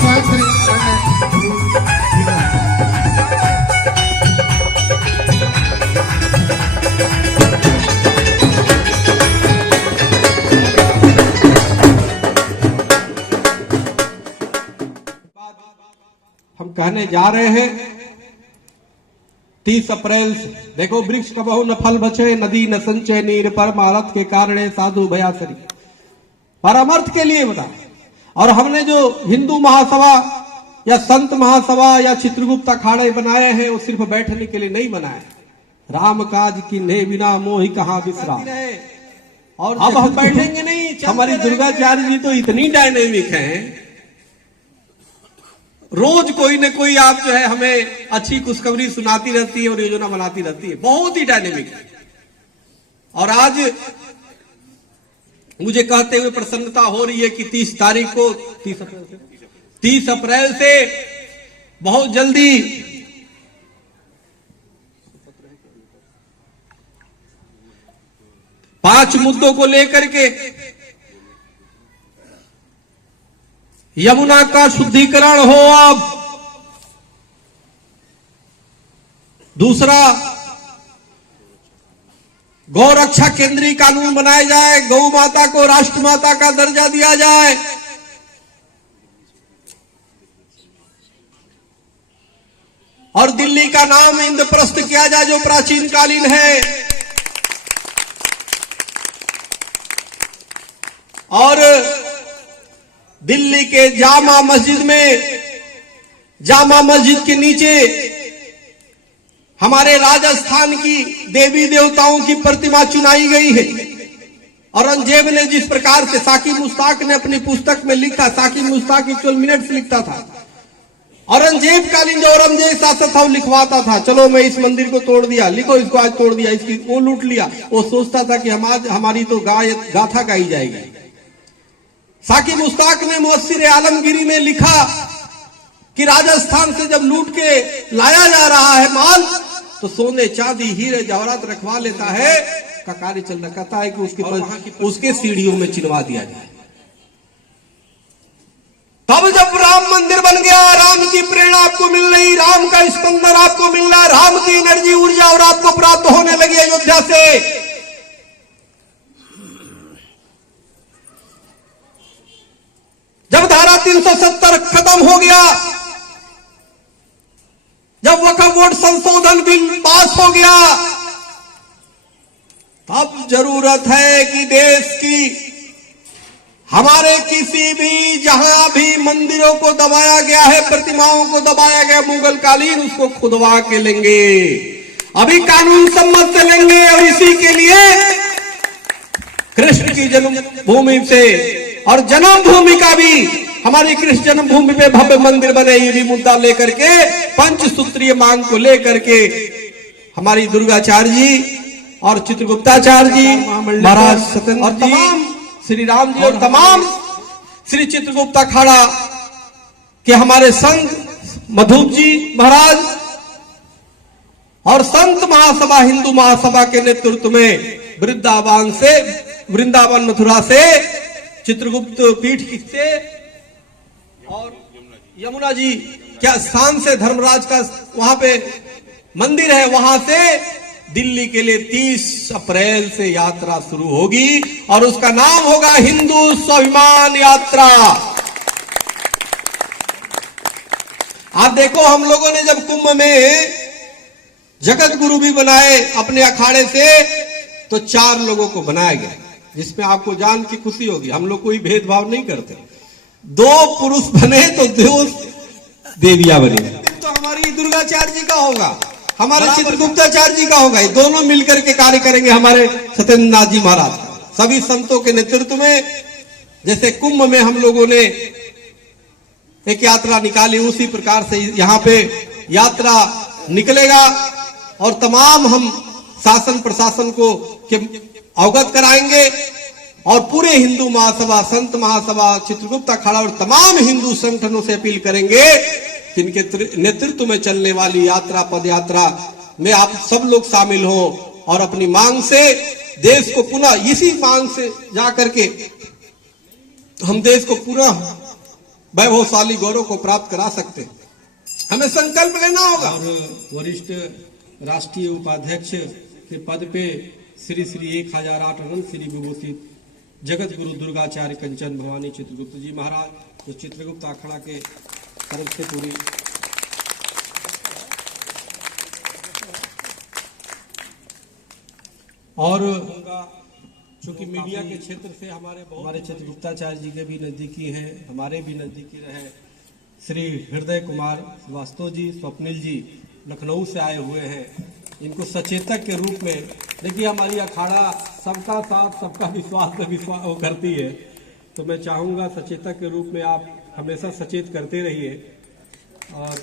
हम कहने जा रहे हैं 30 अप्रैल से। देखो, वृक्ष कबहु न फल बचे, नदी न संचय नीर, परमारथ के कारण साधु भया सरी। परमार्थ के लिए बता। और हमने जो हिंदू महासभा या संत महासभा या चित्रगुप्त अखाड़े बनाए हैं, वो सिर्फ बैठने के लिए नहीं बनाए। राम काज की ने बिना मोहि कहां विश्राम। और अब हम बैठेंगे नहीं। हमारी दुर्गाचार्य जी तो इतनी डायनेमिक हैं, रोज कोई न कोई आप जो है हमें अच्छी खुशखबरी सुनाती रहती है और योजना बनाती रहती है, बहुत ही डायनेमिक है। और आज मुझे कहते हुए प्रसन्नता हो रही है कि 30 तारीख को 30 अप्रैल से बहुत जल्दी पांच मुद्दों को लेकर के यमुना का शुद्धिकरण हो। अब दूसरा, गौरक्षा केंद्रीय कानून बनाया जाए, गौ माता को राष्ट्रमाता का दर्जा दिया जाए। और दिल्ली का नाम इंद्रप्रस्थ किया जाए जो प्राचीन कालीन है। और दिल्ली के जामा मस्जिद में, जामा मस्जिद के नीचे हमारे राजस्थान की देवी देवताओं की प्रतिमा चुनाई गई है। औरंगजेब ने जिस प्रकार से, साकिब मुश्ताक ने अपनी पुस्तक में लिखा, साकिब मुश्ताक 12 मिनट्स लिखता था। औरंगजेब कालीन जो औरंगजेब शासक था वो लिखवाता था, चलो मैं इस मंदिर को तोड़ दिया, लिखो इसको आज तोड़ दिया, इसकी वो लूट लिया। वो सोचता था कि हमारी तो गाथा गाई जाएगी। साकिब मुश्ताक ने मुअस्सिर आलमगीरी में लिखा कि राजस्थान से जब लूट के लाया जा रहा है माल, तो सोने चांदी हीरे जवाहरात रखवा लेता है का कार्य चल रहा। कहता है कि उसके सीढ़ियों में चिनवा दिया जाए। तब जब राम मंदिर बन गया, राम की प्रेरणा आपको मिल रही, राम का स्पंदन आपको मिल रहा, राम की एनर्जी ऊर्जा और आपको प्राप्त होने लगी अयोध्या से। जब धारा 370 खत्म हो गया, जब वक्फ बोर्ड संशोधन बिल पास हो गया, तब जरूरत है कि देश की, हमारे किसी भी, जहां भी मंदिरों को दबाया गया है, प्रतिमाओं को दबाया गया मुगल कालीन, उसको खुदवा के लेंगे। अभी कानून सम्मत से लेंगे। और इसी के लिए कृष्ण की जन्मभूमि से और जन्मभूमि का भी, हमारी कृष्ण जन्मभूमि पे भव्य मंदिर बने, ये भी मुद्दा लेकर के, पंचसूत्रीय मांग को लेकर के हमारी दुर्गाचार्य जी और चित्रगुप्ताचार्य जी महाराज सत्येंद्र और तमाम श्री राम जी और तमाम श्री चित्रगुप्त अखाड़ा के हमारे संत मधुप जी महाराज और संत महासभा, हिंदू महासभा के नेतृत्व में वृंदावन मथुरा से, चित्रगुप्त पीठ से और यमुना जी क्या स्थान से, धर्मराज का वहां पे मंदिर है, वहां से दिल्ली के लिए 30 अप्रैल से यात्रा शुरू होगी। और उसका नाम होगा हिंदू स्वाभिमान यात्रा। आप देखो, हम लोगों ने जब कुंभ में जगत गुरु भी बनाए अपने अखाड़े से, तो 4 लोगों को बनाया गया, जिसमें आपको जान की खुशी होगी। हम लोग कोई भेदभाव नहीं करते। 2 पुरुष बने तो 2 देवियां बनी। तो हमारी दुर्गाचार्य जी का होगा, हमारे चित्रगुप्ताचार्य जी का होगा। ये दोनों मिलकर के कार्य करेंगे। हमारे सत्येंद्रनाथ जी महाराज सभी संतों के नेतृत्व में, जैसे कुंभ में हम लोगों ने एक यात्रा निकाली, उसी प्रकार से यहाँ पे यात्रा निकलेगा। और तमाम हम शासन प्रशासन को अवगत कराएंगे। और पूरे हिंदू महासभा, संत महासभा, चित्रगुप्त अखाड़ा और तमाम हिंदू संगठनों से अपील करेंगे कि इनके नेतृत्व में चलने वाली यात्रा, पद यात्रा में आप सब लोग शामिल हो और अपनी मांग से देश को पुनः, इसी मांग से जाकर के हम देश को पुनः वैभवशाली गौरव को प्राप्त करा सकते हैं। हमें संकल्प लेना होगा। और वरिष्ठ राष्ट्रीय उपाध्यक्ष के पद पे श्री श्री 1008 अनंत श्री विभूषित जगत गुरु दुर्गाचार्य कंचन भवानी चित्रगुप्त जी महाराज, जो चित्रगुप्त अखाड़ा के तरफ से पूरी और चूंकि मीडिया के क्षेत्र से हमारे चित्रगुप्ताचार्य जी के भी नजदीकी हैं, हमारे भी नजदीकी रहे श्री हृदय कुमार श्रीवास्तव जी, स्वप्निल जी लखनऊ से आए हुए हैं। इनको सचेतक के रूप में, देखिए हमारी अखाड़ा सबका साथ सबका विश्वास पे विश्वास वो करती है, तो मैं चाहूँगा सचेतक के रूप में आप हमेशा सचेत करते रहिए। और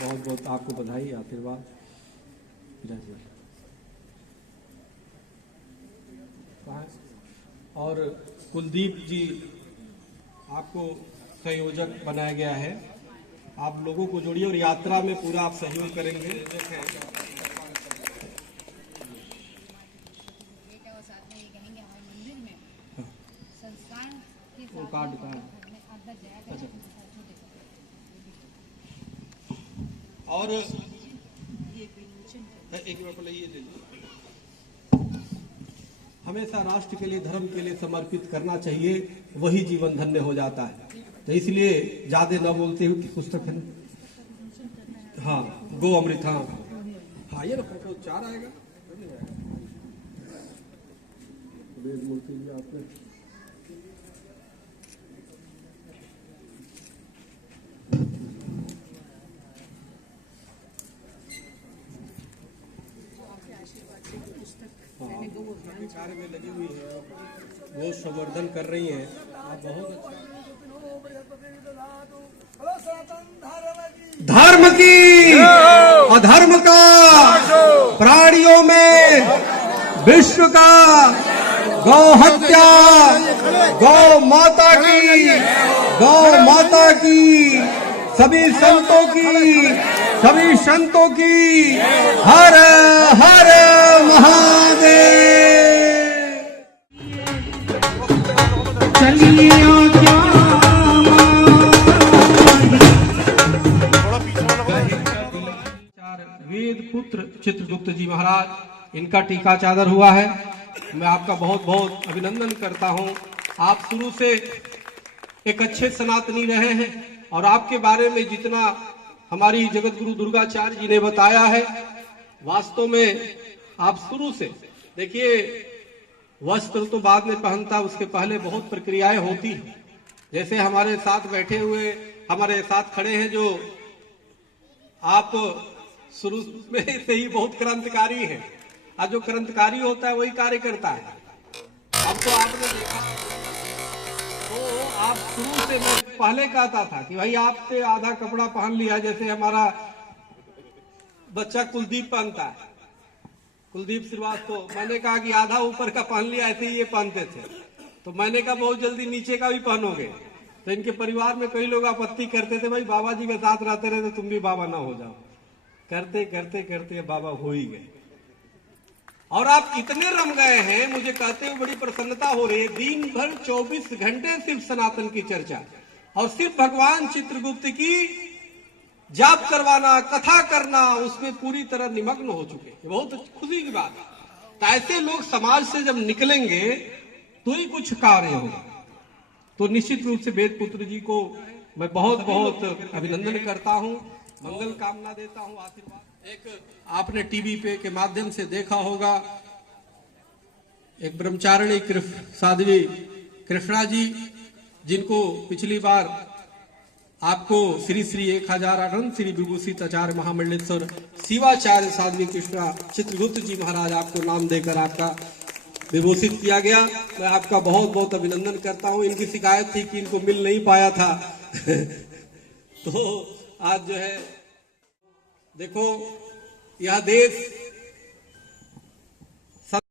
बहुत बहुत आपको बधाई, आशीर्वाद। और कुलदीप जी आपको संयोजक बनाया गया है, आप लोगों को जोड़िए और यात्रा में पूरा आप सहयोग करेंगे। वो कार्ड का और एक मिनट पहले ये ले लो। हमेशा राष्ट्र के लिए, धर्म के लिए समर्पित करना चाहिए, वही जीवन धन्य हो जाता है। तो इसलिए ज्यादा न बोलते हुए कि पुस्तक है, हाँ गो अमृत, हाँ ये ना फोटो 4 आएगा। वेद मूर्ति जी आपने कार्य में लगी हुई है, वो संवर्धन कर रही हैं। आप बहुत धर्म की अधर्म का, प्राणियों में विश्व का, गौ हत्या, गौ माता की, सभी संतों की हर हर महादेव। वेद पुत्र चित्रगुप्त जी महाराज, इनका टीका चादर हुआ है। मैं आपका बहुत बहुत अभिनंदन करता हूं। आप शुरू से एक अच्छे सनातनी रहे हैं और आपके बारे में जितना हमारी जगत गुरु दुर्गाचार्य जी ने बताया है, वास्तव में आप शुरू से देखिए, वस्त्र तो बाद में पहनता, उसके पहले बहुत प्रक्रियाएं होती हैं। जैसे हमारे साथ बैठे हुए, हमारे साथ खड़े हैं, जो आप शुरू में से ही बहुत क्रांतिकारी हैं। और जो क्रांतिकारी होता है वही कार्य करता है। अब तो आपने देखा, तो आप शुरू से, मैं पहले कहता था कि भाई आपसे आधा कपड़ा पहन लिया, जैसे हमारा बच्चा कुलदीप पहनता है, कुलदीप श्रीवास्तव, मैंने कहा कि आधा ऊपर का पहन लिया, ऐसे ही ये पहनते थे। तो मैंने कहा बहुत जल्दी नीचे का भी पहनोगे। तो इनके परिवार में कई लोग आपत्ति करते थे, भाई बाबा जी के साथ रहते रहे तो तुम भी बाबा ना हो जाओ। करते करते करते बाबा हो ही गए। और आप इतने रम गए हैं, मुझे कहते हुए बड़ी प्रसन्नता हो रही है। दिन भर 24 घंटे सिर्फ सनातन की चर्चा और सिर्फ भगवान चित्रगुप्त की जाप करवाना, कथा करना, उसमें पूरी तरह निमग्न हो चुके। ये बहुत खुशी की बात है। तो ऐसे लोग समाज से जब निकलेंगे तो ही कुछ कार्य होगा। तो निश्चित रूप से वेद पुत्र जी को मैं बहुत बहुत अभिनंदन करता हूँ, मंगल कामना देता हूँ, आशीर्वाद। एक आपने टीवी पे के माध्यम से देखा होगा, एक ब्रह्मचारिणी साध्वी कृष्णा जी, जिनको पिछली बार आपको श्री श्री 1008 श्री विभूषित आचार्य महामंडलेश्वर शिवाचार्य साध्वी कृष्णा चित्रगुप्त जी महाराज आपको नाम देकर आपका विभूषित किया गया। मैं आपका बहुत बहुत अभिनंदन करता हूं। इनकी शिकायत थी कि इनको मिल नहीं पाया था तो आज जो है देखो, यह देश